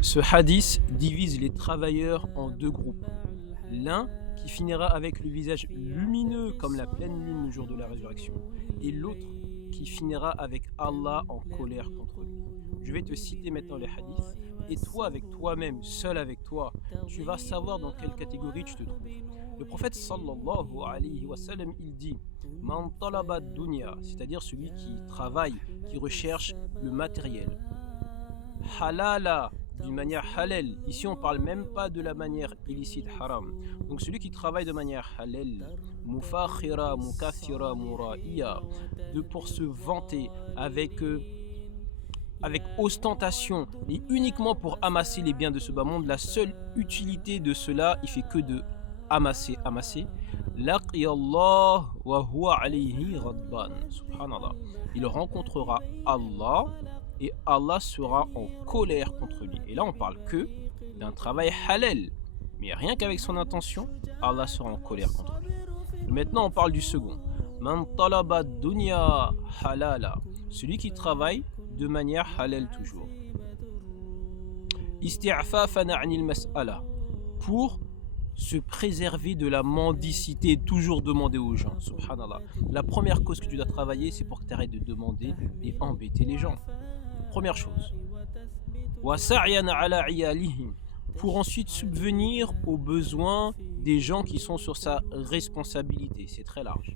Ce hadith divise les travailleurs en deux groupes. L'un qui finira avec le visage lumineux comme la pleine lune le jour de la résurrection, et l'autre qui finira avec Allah en colère contre lui. Je vais te citer maintenant les hadiths, et toi avec toi-même, seul avec toi, tu vas savoir dans quelle catégorie tu te trouves. Le prophète sallallahu alayhi wa sallam, il dit Man talaba dunya, c'est-à-dire celui qui travaille, qui recherche le matériel. Halala, d'une manière halal. Ici, on ne parle même pas de la manière illicite, haram. Donc, celui qui travaille de manière halal, mufakhira, mukathira, mura'iya, pour se vanter avec ostentation et uniquement pour amasser les biens de ce bas monde, la seule utilité de cela, il fait que de amasser. Laqiyallah wa huwa alayhi radban. Subhanallah. Il rencontrera Allah et Allah sera en colère contre lui. Et là, on parle que d'un travail halal. Mais rien qu'avec son intention, Allah sera en colère contre lui. Et maintenant, on parle du second. Man talaba dunya halala. Celui qui travaille de manière halal toujours. Isti'fafan anil mas'ala. Pour se préserver de la mendicité, toujours demander aux gens. Subhanallah. La première cause que tu dois travailler, c'est pour que tu arrêtes de demander et embêter les gens. Première chose. Pour ensuite subvenir aux besoins des gens qui sont sur sa responsabilité. C'est très large.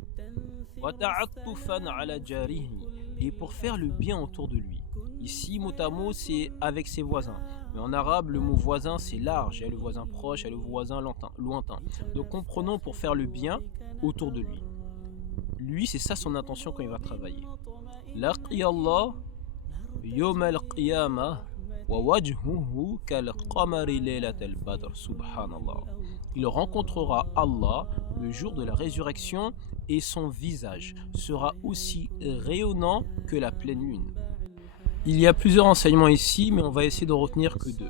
Et pour faire le bien autour de lui. Ici, mot à mot, c'est avec ses voisins. Mais en arabe, le mot voisin, c'est large. Il y a le voisin proche, il y a le voisin lointain. Donc comprenons pour faire le bien autour de lui. Lui, c'est ça son intention quand il va travailler. Laqiyallah yawm al-qiyamah wa wajhuhu kal-qamari laylatal badr. Subhanallah. Il rencontrera Allah le jour de la résurrection et son visage sera aussi rayonnant que la pleine lune. Il y a plusieurs enseignements ici, mais on va essayer de retenir que deux.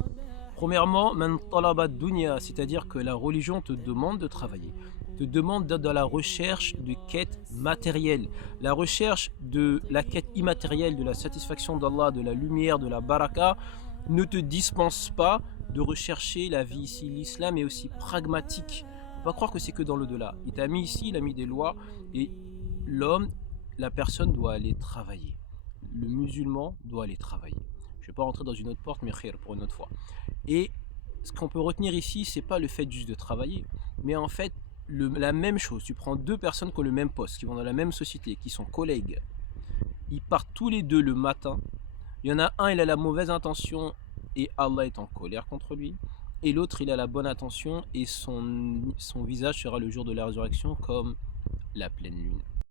Premièrement, man talaba dunya, c'est-à-dire que la religion te demande de travailler, te demande d'être dans la recherche de quête matérielle, la recherche de la quête immatérielle, de la satisfaction d'Allah, de la lumière, de la baraka, ne te dispense pas de rechercher la vie ici. L'islam est aussi pragmatique. Il ne faut pas croire que c'est que dans l'au-delà. Il t'a mis ici, il a mis des lois, et l'homme, la personne doit aller travailler. Le musulman doit aller travailler. Je ne vais pas rentrer dans une autre porte, mais khir, pour une autre fois. Et ce qu'on peut retenir ici, c'est pas le fait juste de travailler, mais en fait, la même chose. Tu prends deux personnes qui ont le même poste, qui vont dans la même société, qui sont collègues. Ils partent tous les deux le matin. Il y en a un, il a la mauvaise intention et Allah est en colère contre lui. Et l'autre, il a la bonne intention et son visage sera le jour de la résurrection comme la pleine lune.